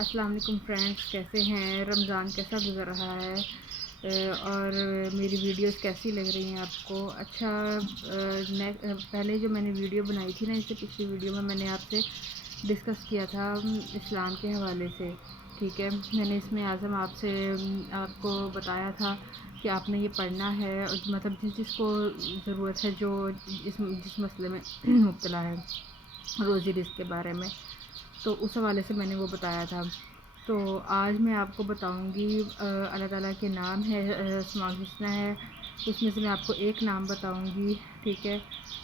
السلام علیکم فرینڈس، کیسے ہیں؟ رمضان کیسا گزر رہا ہے اور میری ویڈیوز کیسی لگ رہی ہیں آپ کو؟ اچھا، پہلے جو میں نے ویڈیو بنائی تھی نا، اس سے پچھلی ویڈیو میں نے آپ سے ڈسکس کیا تھا اسلام کے حوالے سے، ٹھیک ہے؟ میں نے اس میں اعظم آپ کو بتایا تھا کہ آپ نے یہ پڑھنا ہے، مطلب جس کو ضرورت ہے، جو جس مسئلے میں مبتلا ہے، روزی رزق کے بارے میں، تو اس حوالے سے میں نے وہ بتایا تھا۔ تو آج میں آپ کو بتاؤں گی، اللہ تعالیٰ کے نام ہے، اسماء الحسنی ہے، اس میں سے میں آپ کو ایک نام بتاؤں گی، ٹھیک ہے؟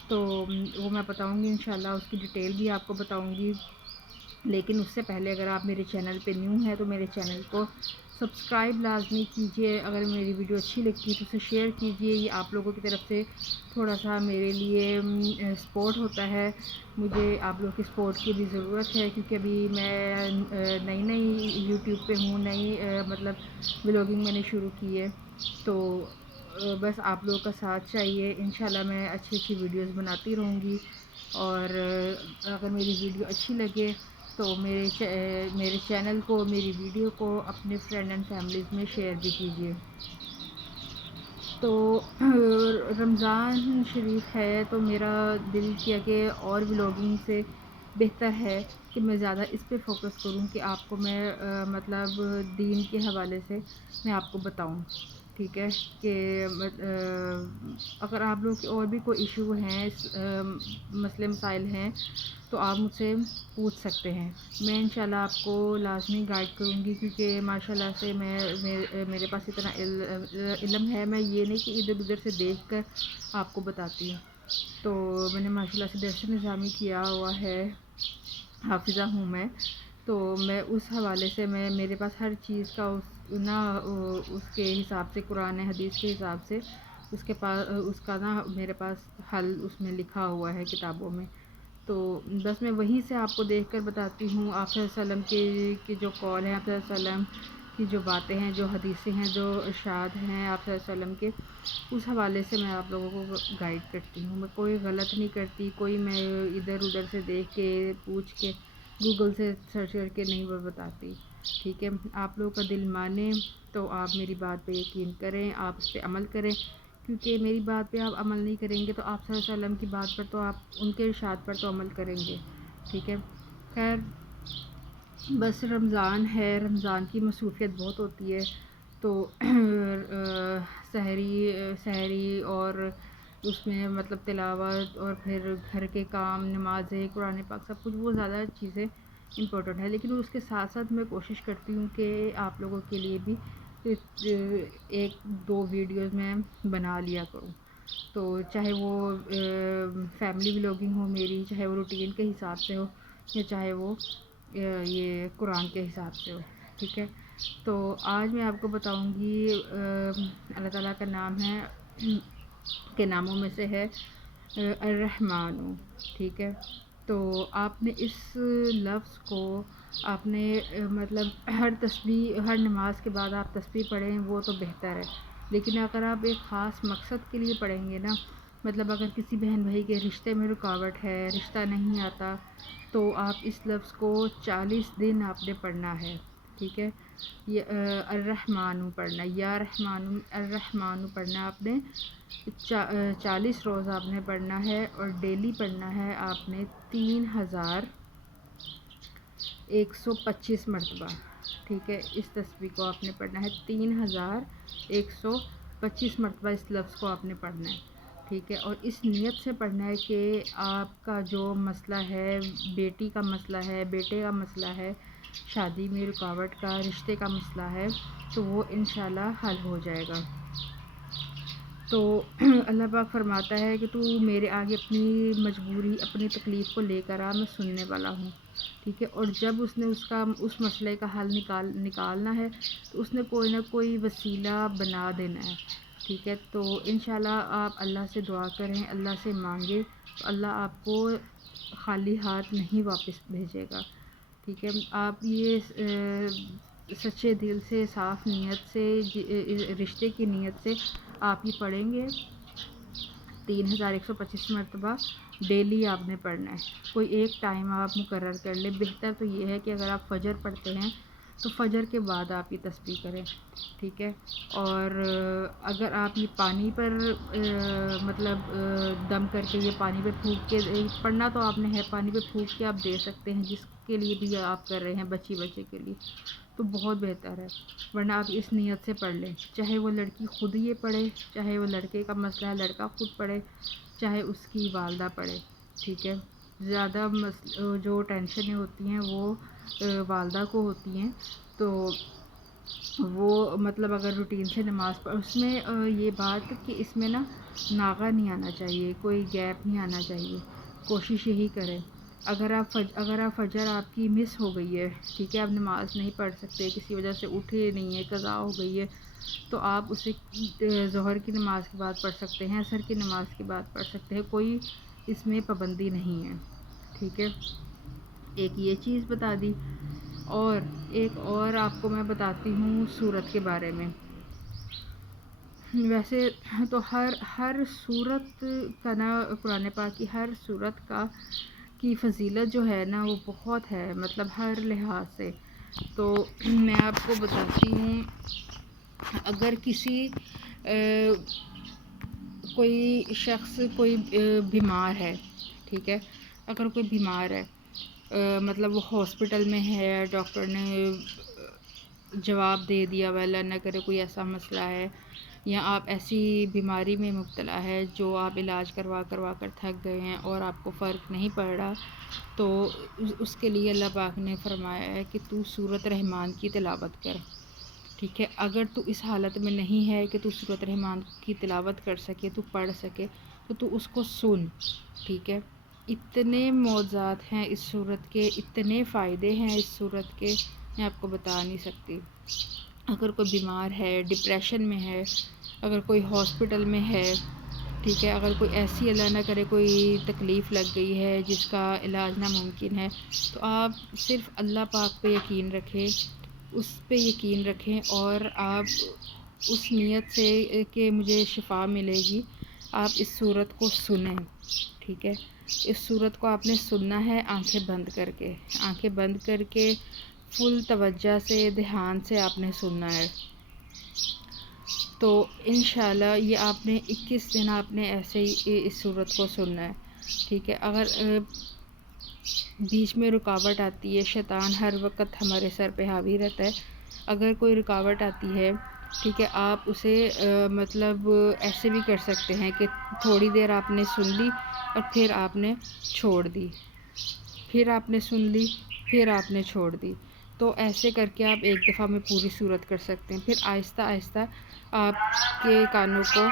تو وہ میں بتاؤں گی انشاءاللہ، اس کی ڈیٹیل بھی آپ کو بتاؤں گی۔ لیکن اس سے پہلے اگر آپ میرے چینل پہ نیو ہیں تو میرے چینل کو سبسکرائب لازمی کیجئے۔ اگر میری ویڈیو اچھی لگتی ہے تو اسے شیئر کیجئے، یہ آپ لوگوں کی طرف سے تھوڑا سا میرے لیے سپورٹ ہوتا ہے۔ مجھے آپ لوگوں کی سپورٹ کی بھی ضرورت ہے، کیونکہ ابھی میں نئی یوٹیوب پہ ہوں، مطلب ولاگنگ میں نے شروع کی ہے، تو بس آپ لوگوں کا ساتھ چاہیے۔ انشاءاللہ میں اچھی ویڈیوز بناتی رہوں گی، اور اگر میری ویڈیو اچھی لگے تو میرے چینل کو، میری ویڈیو کو اپنے فرینڈ اینڈ فیملیز میں شیئر بھی کیجیے۔ تو رمضان شریف ہے تو میرا دل کیا کہ اور ولاگنگ سے بہتر ہے کہ میں زیادہ اس پہ فوکس کروں کہ آپ کو میں مطلب دین کے حوالے سے میں آپ کو بتاؤں، ٹھیک ہے؟ کہ اگر آپ لوگ کے اور بھی کوئی ایشو ہیں، مسئلے مسائل ہیں، تو آپ مجھ سے پوچھ سکتے ہیں، میں انشاءاللہ آپ کو لازمی گائیڈ کروں گی، کیونکہ ماشاءاللہ سے میرے پاس اتنا علم ہے، میں یہ نہیں کہ ادھر ادھر سے دیکھ کر آپ کو بتاتی ہوں۔ تو میں نے ماشاءاللہ سے درس نظامی کیا ہوا ہے، حافظہ ہوں میں، تو میں اس حوالے سے میرے پاس ہر چیز کا اس کے حساب سے، قرآن حدیث کے حساب سے اس کا میرے پاس حل اس میں لکھا ہوا ہے کتابوں میں۔ تو بس میں وہیں سے آپ کو دیکھ کر بتاتی ہوں۔ آپ صلی اللہ علیہ وسلم کی جو قول ہیں، آپ صلی اللہ علیہ وسلم کی جو باتیں ہیں، جو حدیثیں ہیں، جو ارشاد ہیں آپ صلی اللہ علیہ وسلم کے، اس حوالے سے میں آپ لوگوں کو گائیڈ کرتی ہوں۔ میں کوئی غلط نہیں کرتی، کوئی میں ادھر ادھر سے دیکھ کے، پوچھ کے، گوگل سے سرچ کر کے نہیں بتاتی، ٹھیک ہے؟ آپ لوگوں کا دل مانے تو آپ میری بات پہ یقین کریں، آپ اس پہ عمل کریں، کیونکہ میری بات پہ آپ عمل نہیں کریں گے تو آپ صلی اللہ علیہ وسلم کی بات پر تو آپ ان کے ارشاد پر تو عمل کریں گے، ٹھیک ہے؟ خیر، بس رمضان ہے، رمضان کی مصروفیت بہت ہوتی ہے، تو سحری اور اس میں مطلب تلاوت، اور پھر گھر کے کام، نمازیں، قرآن پاک، سب کچھ وہ زیادہ چیزیں امپورٹنٹ ہے، لیکن اس کے ساتھ ساتھ میں کوشش کرتی ہوں کہ آپ لوگوں کے لیے بھی ایک دو ویڈیوز میں بنا لیا کروں، تو چاہے وہ فیملی ولاگنگ ہو میری، چاہے وہ روٹین کے حساب سے ہو، یا چاہے وہ یہ قرآن کے حساب سے ہو، ٹھیک ہے؟ تو آج میں آپ کو بتاؤں گی، اللہ تعالیٰ کا نام ہے، کے ناموں میں سے ہے الرحمن، ٹھیک ہے؟ تو آپ نے اس لفظ کو آپ نے مطلب ہر نماز کے بعد آپ تسبیح پڑھیں، وہ تو بہتر ہے، لیکن اگر آپ ایک خاص مقصد کے لیے پڑھیں گے نا، مطلب اگر کسی بہن بھائی کے رشتے میں رکاوٹ ہے، رشتہ نہیں آتا، تو آپ اس لفظ کو 40 دن آپ نے پڑھنا ہے، ٹھیک ہے؟ یہ الرحمن پڑھنا، یا رحمان الرحمن پڑھنا آپ نے 40 روز آپ نے پڑھنا ہے، اور ڈیلی پڑھنا ہے آپ نے 3125 مرتبہ، ٹھیک ہے؟ اس تسبیح کو آپ نے پڑھنا ہے 3125 مرتبہ، اس لفظ کو آپ نے پڑھنا ہے، ٹھیک ہے؟ اور اس نیت سے پڑھنا ہے کہ آپ کا جو مسئلہ ہے، بیٹی کا مسئلہ ہے، بیٹے کا مسئلہ ہے، شادی میں رکاوٹ کا، رشتے کا مسئلہ ہے، تو وہ انشاءاللہ حل ہو جائے گا۔ تو اللہ پاک فرماتا ہے کہ تو میرے آگے اپنی مجبوری، اپنی تکلیف کو لے کر آ، میں سننے والا ہوں، ٹھیک ہے؟ اور جب اس نے اس مسئلے کا حل نکالنا ہے تو اس نے کوئی نہ کوئی وسیلہ بنا دینا ہے، ٹھیک ہے؟ تو انشاءاللہ آپ اللہ سے دعا کریں، اللہ سے مانگیں، تو اللہ آپ کو خالی ہاتھ نہیں واپس بھیجے گا، ٹھیک ہے؟ آپ یہ سچے دل سے، صاف نیت سے، رشتے کی نیت سے آپ یہ پڑھیں گے 3125 مرتبہ، ڈیلی آپ نے پڑھنا ہے، کوئی ایک ٹائم آپ مقرر کر لیں۔ بہتر تو یہ ہے کہ اگر آپ فجر پڑھتے ہیں تو فجر کے بعد آپ یہ تسبیح کریں، ٹھیک ہے۔ اور اگر آپ یہ پانی پر مطلب دم کر کے، یہ پانی پہ پھونک کے پڑھنا تو آپ نے ہے، پانی پہ پھونک کے آپ دے سکتے ہیں، جس کے لیے بھی آپ کر رہے ہیں، بچے کے لیے، تو بہت بہتر ہے۔ ورنہ آپ اس نیت سے پڑھ لیں، چاہے وہ لڑکی خود یہ پڑھے، چاہے وہ لڑکے کا مسئلہ ہے لڑکا خود پڑھے، چاہے اس کی والدہ پڑھے، ٹھیک ہے۔ زیادہ جو ٹینشنیں ہوتی ہیں وہ والدہ کو ہوتی ہیں، تو وہ مطلب اگر روٹین سے نماز پڑھ، اس میں یہ بات کہ اس میں نا ناغہ نہیں آنا چاہیے، کوئی گیپ نہیں آنا چاہیے، کوشش یہی کریں۔ اگر آپ فجر آپ کی مس ہو گئی ہے، ٹھیک ہے، آپ نماز نہیں پڑھ سکتے، کسی وجہ سے اٹھے نہیں ہے، قضا ہو گئی ہے، تو آپ اسے ظہر کی نماز کے بعد پڑھ سکتے ہیں، عصر کی نماز کے بعد پڑھ سکتے ہیں، کوئی اس میں پابندی نہیں ہے، ٹھیک ہے۔ ایک یہ چیز بتا دی، اور ایک اور آپ کو میں بتاتی ہوں سورت کے بارے میں۔ ویسے تو ہر سورت کا نا، قرآن پاک کی ہر سورت کی فضیلت جو ہے نا وہ بہت ہے، مطلب ہر لحاظ سے۔ تو میں آپ کو بتاتی ہوں، اگر کسی کوئی شخص کوئی بیمار ہے، ٹھیک ہے، اگر کوئی بیمار ہے، مطلب وہ ہاسپٹل میں ہے، ڈاکٹر نے جواب دے دیا، اللہ نہ کرے کوئی ایسا مسئلہ ہے، یا آپ ایسی بیماری میں مبتلا ہے جو آپ علاج کروا کر تھک گئے ہیں اور آپ کو فرق نہیں پڑ رہا، تو اس کے لیے اللہ پاک نے فرمایا ہے کہ تو سورۃ رحمان کی تلاوت کر، ٹھیک ہے۔ اگر تو اس حالت میں نہیں ہے کہ تو سورۃ رحمان کی تلاوت کر سکے، تو پڑھ سکے، تو تو اس کو سن، ٹھیک ہے۔ اتنے معجزات ہیں اس سورت کے، اتنے فائدے ہیں اس سورت کے، میں آپ کو بتا نہیں سکتی۔ اگر کوئی بیمار ہے، ڈپریشن میں ہے، اگر کوئی ہاسپٹل میں ہے، ٹھیک ہے، اگر کوئی ایسی اللہ نہ کرے کوئی تکلیف لگ گئی ہے جس کا علاج ناممکن ہے، تو آپ صرف اللہ پاک پہ یقین رکھیں، اس پہ یقین رکھیں، اور آپ اس نیت سے کہ مجھے شفا ملے گی، آپ اس سورت کو سنیں، ٹھیک ہے۔ اس سورت کو آپ نے سننا ہے آنکھیں بند کر کے فل توجہ سے، دھیان سے آپ نے سننا ہے۔ تو انشاءاللہ یہ آپ نے 21 دن آپ نے ایسے ہی اس سورت کو سننا ہے، ٹھیک ہے۔ اگر بیچ میں رکاوٹ آتی ہے، شیطان ہر وقت ہمارے سر پہ حاوی رہتا ہے، اگر کوئی رکاوٹ آتی ہے، ٹھیک ہے، آپ اسے مطلب ایسے بھی کر سکتے ہیں کہ تھوڑی دیر آپ نے سن لی اور پھر آپ نے چھوڑ دی، پھر آپ نے سن لی، پھر آپ نے چھوڑ دی، تو ایسے کر کے آپ ایک دفعہ میں پوری سورت کر سکتے ہیں۔ پھر آہستہ آہستہ آپ کے کانوں کو،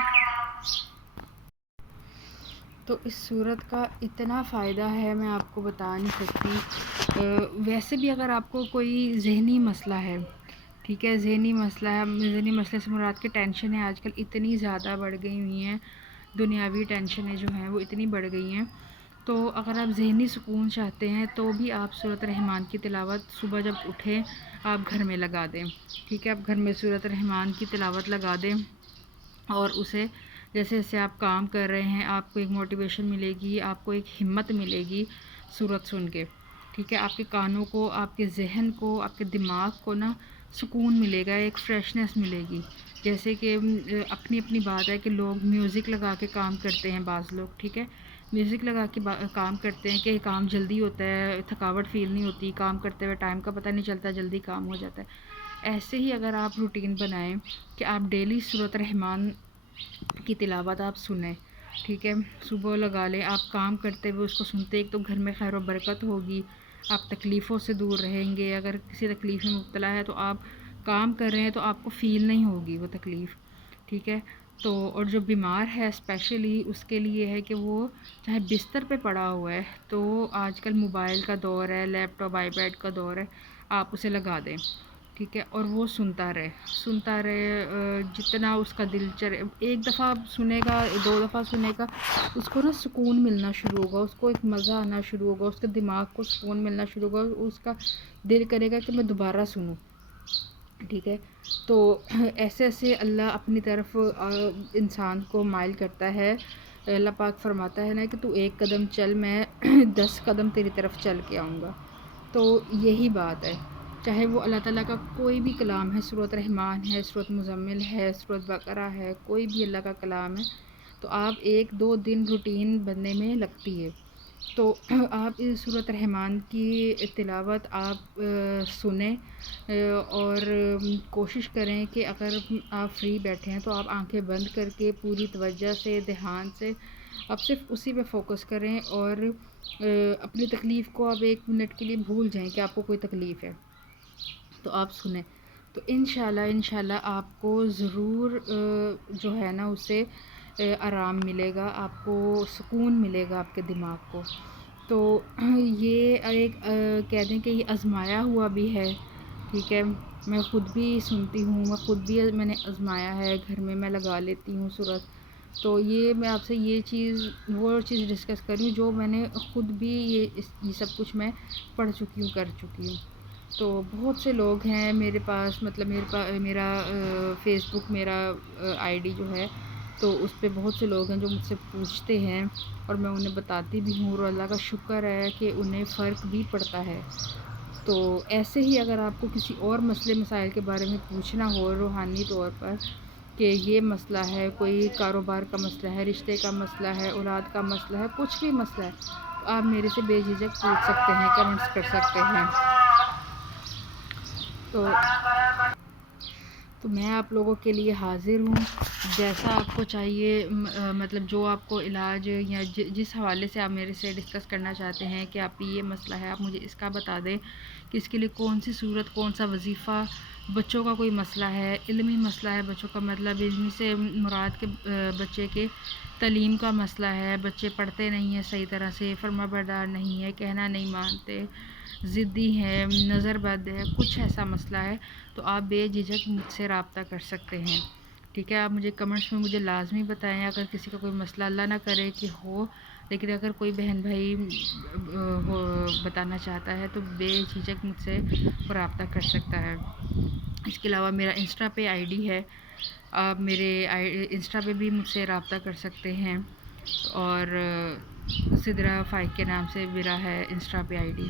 تو اس سورت کا اتنا فائدہ ہے میں آپ کو بتا نہیں سکتی۔ ویسے بھی اگر آپ کو کوئی ذہنی مسئلہ ہے، ٹھیک ہے، ذہنی مسئلے سے مراد کے ٹینشنیں آج کل اتنی زیادہ بڑھ گئی ہوئی ہیں، دنیاوی ٹینشنیں جو ہیں وہ اتنی بڑھ گئی ہیں، تو اگر آپ ذہنی سکون چاہتے ہیں تو بھی آپ سورۃ رحمان کی تلاوت صبح جب اٹھیں آپ گھر میں لگا دیں، ٹھیک ہے، آپ گھر میں سورۃ رحمان کی تلاوت لگا دیں، اور اسے جیسے جیسے آپ کام کر رہے ہیں آپ کو ایک موٹیویشن ملے گی، آپ کو ایک ہمت ملے گی سورت سن کے، ٹھیک ہے۔ آپ کے کانوں کو، آپ کے ذہن کو، آپ کے دماغ کو نا سکون ملے گا، ایک فریشنس ملے گی۔ جیسے کہ اپنی اپنی بات ہے کہ لوگ میوزک لگا کے کام کرتے ہیں، بعض لوگ، ٹھیک ہے، میوزک لگا کے کام کرتے ہیں کہ کام جلدی ہوتا ہے، تھکاوٹ فیل نہیں ہوتی، کام کرتے ہوئے ٹائم کا پتہ نہیں چلتا، جلدی کام ہو جاتا ہے۔ ایسے ہی اگر آپ روٹین بنائیں کہ آپ ڈیلی سورۃ رحمان کی تلاوت آپ سنیں، ٹھیک ہے، صبح لگا لیں، آپ کام کرتے ہوئے اس کو سنتے، ایک تو گھر میں خیر و برکت ہوگی، آپ تکلیفوں سے دور رہیں گے، اگر کسی تکلیف میں مبتلا ہے تو آپ کام کر رہے ہیں تو آپ کو فیل نہیں ہوگی وہ تکلیف، ٹھیک ہے۔ تو اور جو بیمار ہے اسپیشلی اس کے لیے ہے کہ وہ چاہے بستر پہ پڑا ہوا ہے، تو آج کل موبائل کا دور ہے، لیپ ٹاپ آئی پیڈ کا دور ہے، آپ اسے لگا دیں، ٹھیک ہے، اور وہ سنتا رہے، جتنا اس کا دل چرے، ایک دفعہ سنے گا، دو دفعہ سنے گا، اس کو نا سکون ملنا شروع ہوگا، اس کو ایک مزہ آنا شروع ہوگا، اس کے دماغ کو سکون ملنا شروع ہوگا، اس کا دل کرے گا کہ میں دوبارہ سنوں، ٹھیک ہے۔ تو ایسے ایسے اللہ اپنی طرف انسان کو مائل کرتا ہے اللہ پاک فرماتا ہے نا کہ تو ایک قدم چل، میں 10 قدم تیری طرف چل کے آؤں گا. تو یہی بات ہے، چاہے وہ اللہ تعالیٰ کا کوئی بھی کلام ہے، سورۃ رحمان ہے، سورۃ مزمل ہے، سورۃ بقرہ ہے، کوئی بھی اللہ کا کلام ہے، تو آپ 1-2 دن روٹین بننے میں لگتی ہے. تو آپ اس سورۃ رحمان کی تلاوت آپ سنیں، اور کوشش کریں کہ اگر آپ فری بیٹھے ہیں تو آپ آنکھیں بند کر کے پوری توجہ سے، دھیان سے آپ صرف اسی پہ فوکس کریں، اور اپنی تکلیف کو آپ 1 منٹ کے لیے بھول جائیں کہ آپ کو کوئی تکلیف ہے، تو آپ سنیں. تو انشاءاللہ آپ کو ضرور جو ہے نا اس سے آرام ملے گا، آپ کو سکون ملے گا آپ کے دماغ کو. تو یہ ایک کہہ دیں کہ یہ آزمایا ہوا بھی ہے، ٹھیک ہے. میں خود بھی سنتی ہوں، میں نے آزمایا ہے، گھر میں لگا لیتی ہوں سورت. تو یہ میں آپ سے یہ چیز ڈسکس کر رہی ہوں جو میں نے خود بھی یہ سب کچھ میں پڑھ چکی ہوں، کر چکی ہوں. تو بہت سے لوگ ہیں میرے پاس، مطلب میرا فیس بک، میرا آئی ڈی جو ہے، تو اس پہ بہت سے لوگ ہیں جو مجھ سے پوچھتے ہیں، اور میں انہیں بتاتی بھی ہوں، اور اللہ کا شکر ہے کہ انہیں فرق بھی پڑتا ہے. تو ایسے ہی اگر آپ کو کسی اور مسئلے مسائل کے بارے میں پوچھنا ہو روحانی طور پر، کہ یہ مسئلہ ہے، کوئی کاروبار کا مسئلہ ہے، رشتے کا مسئلہ ہے، اولاد کا مسئلہ ہے، کچھ بھی مسئلہ ہے، تو آپ میرے سے بے جھجک پوچھ سکتے ہیں، کمنٹس کر سکتے ہیں. تو میں آپ لوگوں کے لیے حاضر ہوں، جیسا آپ کو چاہیے، مطلب جو آپ کو علاج یا جس حوالے سے آپ میرے سے ڈسکس کرنا چاہتے ہیں کہ آپ یہ مسئلہ ہے، آپ مجھے اس کا بتا دیں کہ اس کے لیے کون سی صورت، کون سا وظیفہ. بچوں کا کوئی مسئلہ ہے، علمی مسئلہ ہے بچوں کا، مطلب علم سے مراد کے بچے کے تعلیم کا مسئلہ ہے، بچے پڑھتے نہیں ہیں صحیح طرح سے، فرما بردار نہیں ہے، کہنا نہیں مانتے، ضدی ہے، نظر بد ہے، کچھ ایسا مسئلہ ہے، تو آپ بے جھجک مجھ سے رابطہ کر سکتے ہیں. ٹھیک ہے، آپ مجھے کمنٹس میں مجھے لازمی بتائیں. اگر کسی کا کوئی مسئلہ، اللہ نہ کرے کہ ہو، لیکن اگر کوئی بہن بھائی بتانا چاہتا ہے تو بے جھجک مجھ سے رابطہ کر سکتا ہے. اس کے علاوہ میرا انسٹا پہ آئی ڈی ہے، آپ میرے انسٹا پہ بھی مجھ سے رابطہ کر سکتے ہیں، اور سدرا فائق کے نام سے میرا ہے انسٹا پہ آئی ڈی.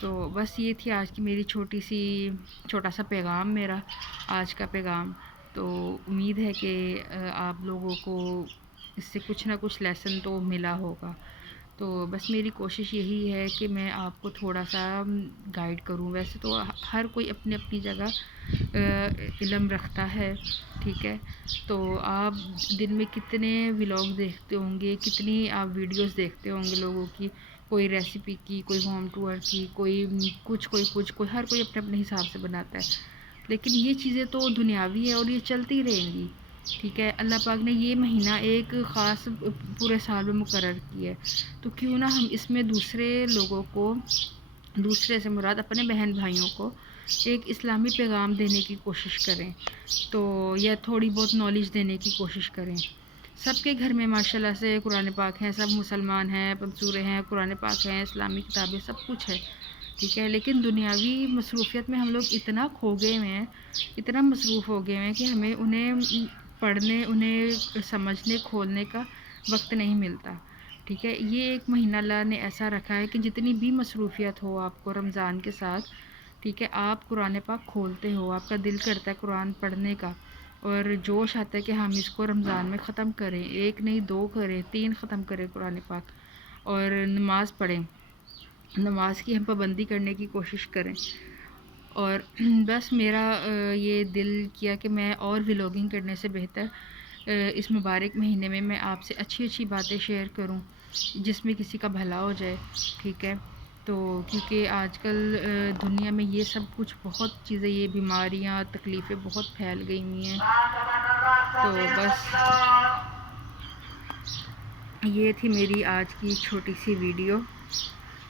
تو بس یہ تھی آج کی میری چھوٹا سا پیغام، میرا آج کا پیغام. تو امید ہے کہ آپ لوگوں کو اس سے کچھ نہ کچھ لیسن تو ملا ہوگا. تو بس میری کوشش یہی ہے کہ میں آپ کو تھوڑا سا گائیڈ کروں. ویسے تو ہر کوئی اپنی اپنی جگہ علم رکھتا ہے، ٹھیک ہے. تو آپ دن میں کتنے ولاگ دیکھتے ہوں گے، کتنی آپ ویڈیوز دیکھتے ہوں گے لوگوں کی، کوئی ریسیپی کی، کوئی ہوم ٹور کی، کوئی ہر کوئی اپنے اپنے حساب سے بناتا ہے. لیکن یہ چیزیں تو دنیاوی ہے اور یہ چلتی رہیں گی، ٹھیک ہے. اللہ پاک نے یہ مہینہ ایک خاص پورے سال میں مقرر کی ہے، تو کیوں نہ ہم اس میں دوسرے لوگوں کو، دوسرے سے مراد اپنے بہن بھائیوں کو ایک اسلامی پیغام دینے کی کوشش کریں، تو یا تھوڑی بہت نالج دینے کی کوشش کریں. سب کے گھر میں ماشاءاللہ سے قرآن پاک ہیں، سب مسلمان ہیں، سورے ہیں، قرآن پاک ہیں، اسلامی کتابیں، سب کچھ ہے، ٹھیک ہے. لیکن دنیاوی مصروفیت میں ہم لوگ اتنا کھو گئے ہوئے ہیں، اتنا مصروف ہو گئے ہیں کہ ہمیں انہیں پڑھنے، انہیں سمجھنے، کھولنے کا وقت نہیں ملتا، ٹھیک ہے. یہ ایک مہینہ اللہ نے ایسا رکھا ہے کہ جتنی بھی مصروفیت ہو آپ کو رمضان کے ساتھ، ٹھیک ہے، آپ قرآن پاک کھولتے ہو، آپ کا دل کرتا ہے قرآن پڑھنے کا، اور جوش آتا ہے کہ ہم اس کو رمضان میں ختم کریں، 1 نہیں 2 کریں، 3 ختم کریں قرآن پاک، اور نماز پڑھیں، نماز کی ہم پابندی کرنے کی کوشش کریں. اور بس میرا یہ دل کیا کہ میں اور ولاگنگ کرنے سے بہتر اس مبارک مہینے میں آپ سے اچھی باتیں شیئر کروں جس میں کسی کا بھلا ہو جائے، ٹھیک ہے. تو کیونکہ آج کل دنیا میں یہ سب کچھ بہت چیزیں، یہ بیماریاں، تکلیفیں بہت پھیل گئی ہوئی ہیں. تو بس یہ تھی میری آج کی چھوٹی سی ویڈیو.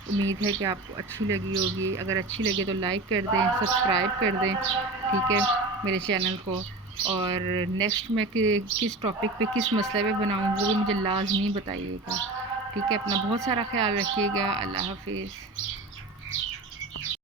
امید ہے کہ آپ کو اچھی لگی ہوگی. اگر اچھی لگے تو لائک کر دیں، سبسکرائب کر دیں، ٹھیک ہے، میرے چینل کو. اور نیکسٹ میں کس ٹاپک پہ، کس مسئلے پہ بناؤں وہ بھی مجھے لازمی بتائیے گا، ٹھیک ہے. اپنا بہت سارا خیال رکھیے گا. اللہ حافظ.